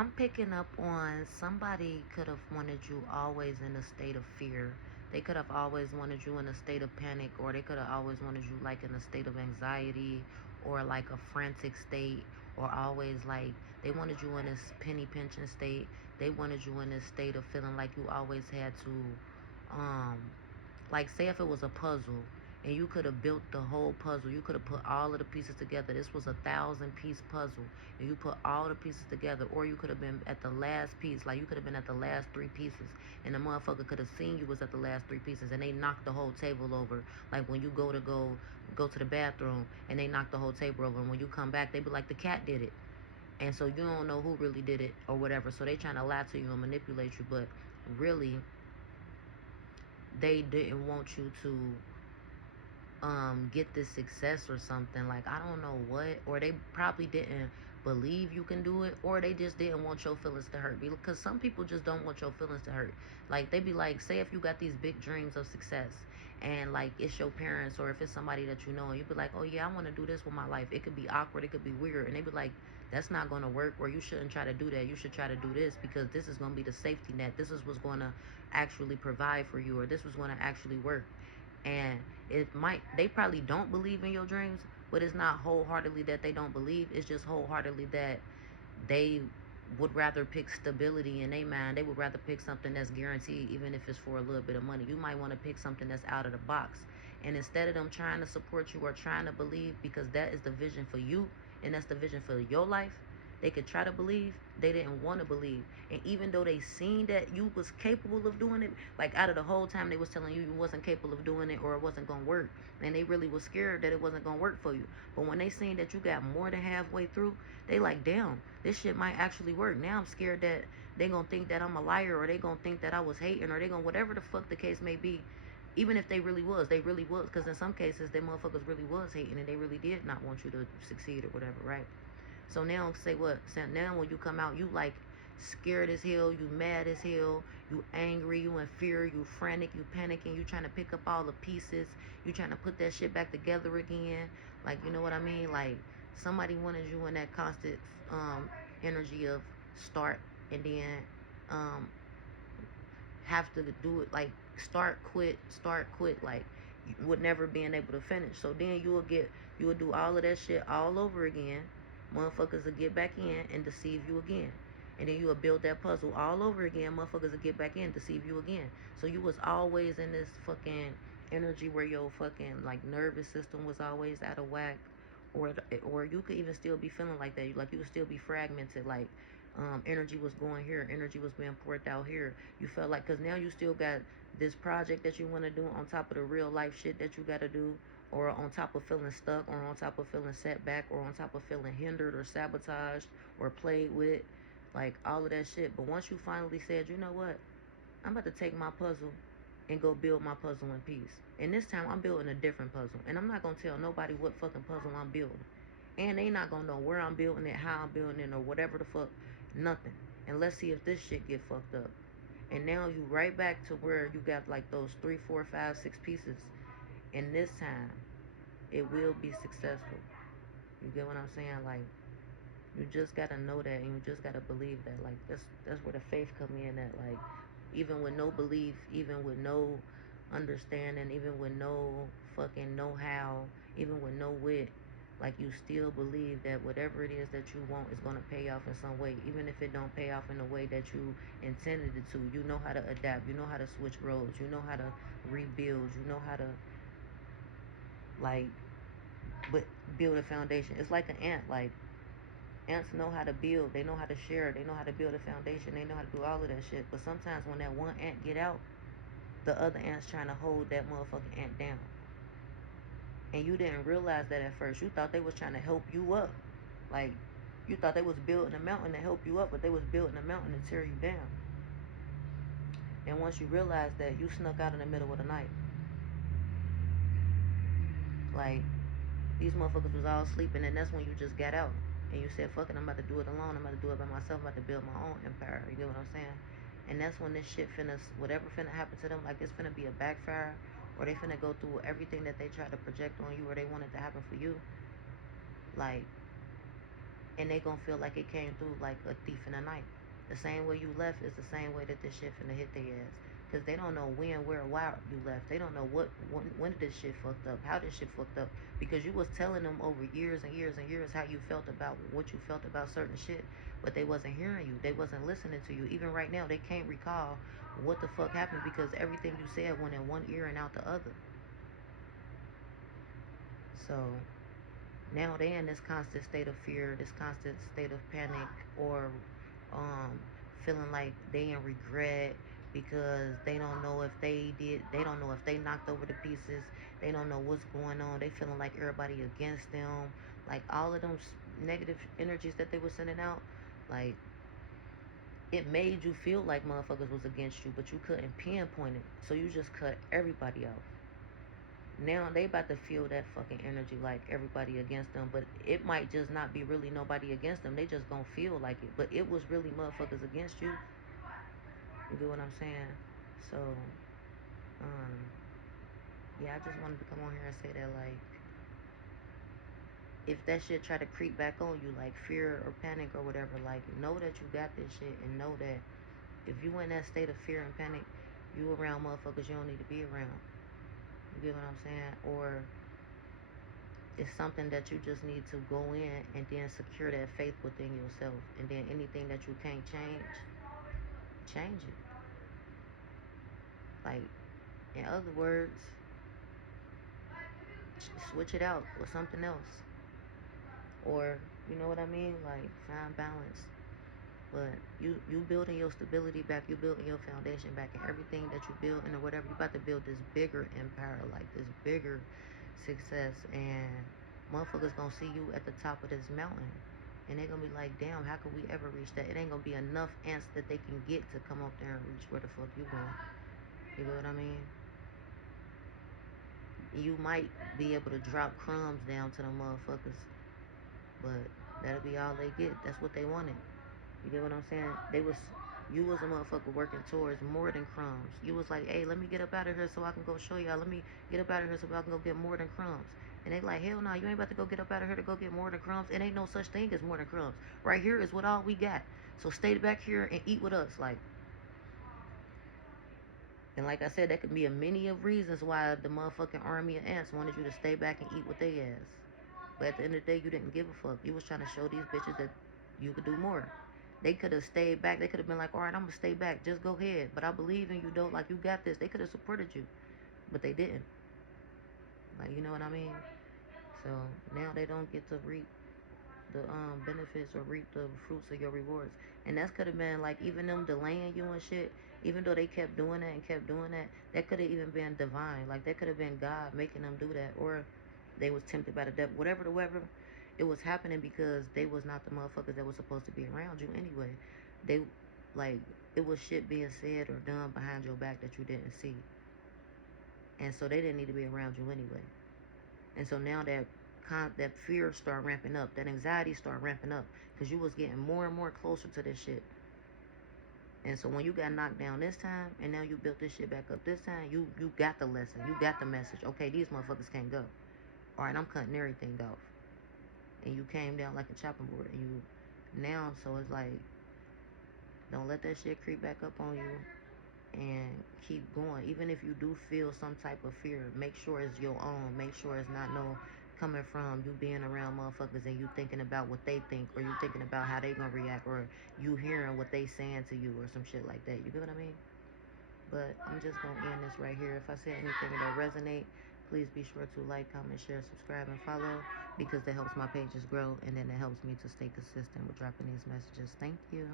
I'm picking up on somebody could have wanted you always in a state of fear. They could have always wanted you in a state of panic, or they could have always wanted you like in a state of anxiety, or like a frantic state, or always like they wanted you in this penny pinching state. They wanted you in this state of feeling like you always had to, um, like say if it was a puzzle and you could have built the whole puzzle, you could have put all of the pieces together. This was 1,000 piece puzzle and you put all the pieces together, or you could have been at the last piece, like you could have been at the last 3 pieces, and the motherfucker could have seen you was at the last 3 pieces, and they knocked the whole table over. Like when you go to the bathroom and they knock the whole table over, and when you come back they be like the cat did it, and so you don't know who really did it or whatever, so they trying to lie to you and manipulate you, but really they didn't want you to get this success or something. Like I don't know what, or they probably didn't believe you can do it, or they just didn't want your feelings to hurt, because some people just don't want your feelings to hurt. Like they be like, say if you got these big dreams of success and like it's your parents or if it's somebody that you know, and you be like, oh yeah, I want to do this with my life. It could be awkward, it could be weird, and they be like, that's not going to work, or you shouldn't try to do that. You should try to do this because this is going to be the safety net. This is what's going to actually provide for you, or this was going to actually work. And it might, they probably don't believe in your dreams, but it's not wholeheartedly that they don't believe. It's just wholeheartedly that they would rather pick stability in their mind. They would rather pick something that's guaranteed, even if it's for a little bit of money. You might want to pick something that's out of the box, and instead of them trying to support you or trying to believe, because that is the vision for you and that's the vision for your life, they could try to believe, they didn't want to believe. And even though they seen that you was capable of doing it, like out of the whole time they was telling you you wasn't capable of doing it or it wasn't gonna work, and they really was scared that it wasn't gonna work for you. But when they seen that you got more than halfway through, they like, damn, this shit might actually work. Now I'm scared that they gonna think that I'm a liar, or they gonna think that I was hating, or they gonna whatever the fuck the case may be. Even if they really was, because in some cases they motherfuckers really was hating and they really did not want you to succeed or whatever, right? So now say what? So now when you come out, you like scared as hell, you mad as hell, you angry, you in fear, you frantic, you panicking, you trying to pick up all the pieces, you trying to put that shit back together again. Like, you know what I mean? Like somebody wanted you in that constant energy of start and then um have to do it, like start quit, like you would never being able to finish. So then you will do all of that shit all over again. Motherfuckers will get back in and deceive you again, and then you will build that puzzle all over again. Motherfuckers will get back in, deceive you again. So you was always in this fucking energy where your fucking like nervous system was always out of whack, or you could even still be feeling like that. Like you would still be fragmented. Like energy was going here, energy was being poured out here. You felt like, because now you still got this project that you want to do on top of the real life shit that you got to do, or on top of feeling stuck, or on top of feeling set back, or on top of feeling hindered or sabotaged or played with, like all of that shit. But once you finally said, you know what, I'm about to take my puzzle and go build my puzzle in peace. And this time I'm building a different puzzle. And I'm not going to tell nobody what fucking puzzle I'm building. And they not going to know where I'm building it, how I'm building it, or whatever the fuck. Nothing. And let's see if this shit get fucked up. And now you right back to where you got like those 3, 4, 5, 6 pieces. And this time it will be successful. You get what I'm saying? Like, you just gotta know that, and you just gotta believe that. Like that's where the faith come in at. Like even with no belief, even with no understanding, even with no fucking know how, even with no wit, like you still believe that whatever it is that you want is gonna pay off in some way. Even if it don't pay off in the way that you intended it to, you know how to adapt, you know how to switch roads, you know how to rebuild, you know how to like but build a foundation. It's like an ant. Like ants know how to build, they know how to share, they know how to build a foundation, they know how to do all of that shit. But sometimes when that one ant get out, the other ants trying to hold that motherfucking ant down. And you didn't realize that at first. You thought they was trying to help you up. Like you thought they was building a mountain to help you up, but they was building a mountain to tear you down. And once you realize that, you snuck out in the middle of the night. Like these motherfuckers was all sleeping, and that's when you just got out. And you said, fuck it, I'm about to do it alone. I'm about to do it by myself. I'm about to build my own empire. You get what I'm saying? And that's when this shit finna, whatever finna happen to them, like it's finna be a backfire, or they finna go through everything that they try to project on you, or they wanted to happen for you. Like, and they gonna feel like it came through like a thief in the night. The same way you left is the same way that this shit finna hit their ass. Cause they don't know when, where, why you left. They don't know when did this shit fucked up, how this shit fucked up. Because you was telling them over years and years and years how you felt about what you felt about certain shit, but they wasn't hearing you. They wasn't listening to you. Even right now, they can't recall what the fuck happened because everything you said went in one ear and out the other. So now they in this constant state of fear, this constant state of panic, or um, feeling like they in regret because they don't know if they don't know if they knocked over the pieces. They don't know what's going on. They feeling like everybody against them. Like all of them negative energies that they were sending out, like it made you feel like motherfuckers was against you, but you couldn't pinpoint it. So you just cut everybody out. Now they about to feel that fucking energy like everybody against them, but it might just not be really nobody against them. They just gonna feel like it, but it was really motherfuckers against you. You get what I'm saying? So, um, yeah, I just wanted to come on here and say that, like, if that shit try to creep back on you, like fear or panic or whatever, like, know that you got this shit, and know that if you in that state of fear and panic, you around motherfuckers you don't need to be around. You get what I'm saying? Or it's something that you just need to go in and then secure that faith within yourself. And then anything that you can't change, change it. Like, in other words, switch it out with something else. Or, you know what I mean? Like, find balance. But you building your stability back, you building your foundation back, and everything that you building or whatever, you about to build this bigger empire, like this bigger success, and motherfuckers gonna see you at the top of this mountain, and they gonna be like, damn, how could we ever reach that? It ain't gonna be enough ants that they can get to come up there and reach where the fuck you going. You know what I mean? You might be able to drop crumbs down to the motherfuckers, but that'll be all they get. That's what they wanted. You get what I'm saying? You was a motherfucker working towards more than crumbs. You was like, hey, let me get up out of here so I can go show y'all. Let me get up out of here so I can go get more than crumbs. And they like, hell no, you ain't about to go get up out of here to go get more than crumbs. It ain't no such thing as more than crumbs. Right here is what all we got. So stay back here and eat with us. Like, and like I said, that could be a many of reasons why the motherfucking army of ants wanted you to stay back and eat with their ass. But at the end of the day, you didn't give a fuck. You was trying to show these bitches that you could do more. They could have stayed back. They could have been like, all right, I'm going to stay back. Just go ahead. But I believe in you, though. Like, you got this. They could have supported you. But they didn't. Like, you know what I mean? So now they don't get to reap the benefits or reap the fruits of your rewards. And that could have been like even them delaying you and shit. Even though they kept doing that and kept doing that, that could have even been divine. Like that could have been God making them do that, or they was tempted by the devil. Whatever, it was happening because they was not the motherfuckers that was supposed to be around you anyway. They like it was shit being said or done behind your back that you didn't see, and so they didn't need to be around you anyway. And so now that fear start ramping up, that anxiety start ramping up, because you was getting more and more closer to this shit. And so when you got knocked down this time, and now you built this shit back up this time, you got the lesson, you got the message. Okay, these motherfuckers can't go. All right, I'm cutting everything off. And you came down like a chopping board, and you now, so it's like, don't let that shit creep back up on you, and keep going. Even if you do feel some type of fear, make sure it's your own. Make sure it's not no coming from you being around motherfuckers and you thinking about what they think, or you thinking about how they gonna react, or you hearing what they saying to you or some shit like that. You get what I mean? But I'm just gonna end this right here. If I say anything that resonate, please be sure to like, comment, share, subscribe, and follow, because that helps my pages grow, and then it helps me to stay consistent with dropping these messages. Thank you.